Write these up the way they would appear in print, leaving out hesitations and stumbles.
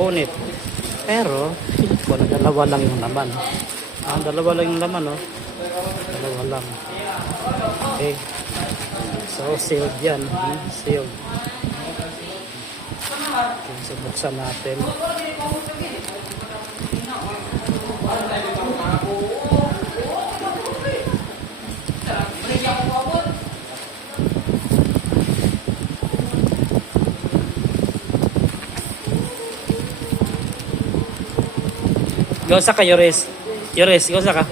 punit. Pero, kung dalawa lang yung laman. Dalawa lang yung laman, oh. Dalawa lang. Okay. So, sealed yan. Sealed. Okay, so, buksan natin. Gawsa ka, Yoris. Yoris, gawsa ka.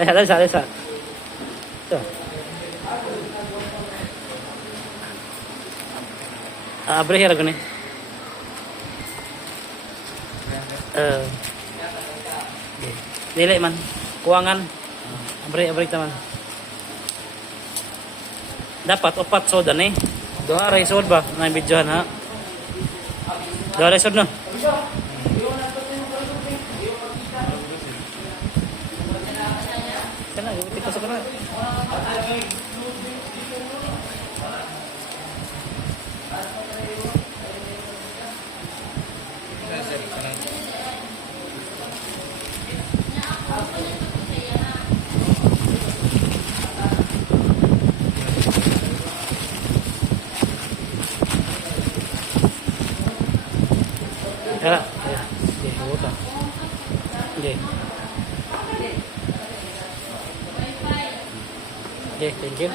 Alisa. Ito. Abre hira ko ni. Dili man. Kuwangan. Abre taman. Dapat upat soda ni. Doha ray sod ba? Na videohan ha. Doha ray sod no. Kana gawin ko sa kana. Era, buta. Okay. Okay, thank you.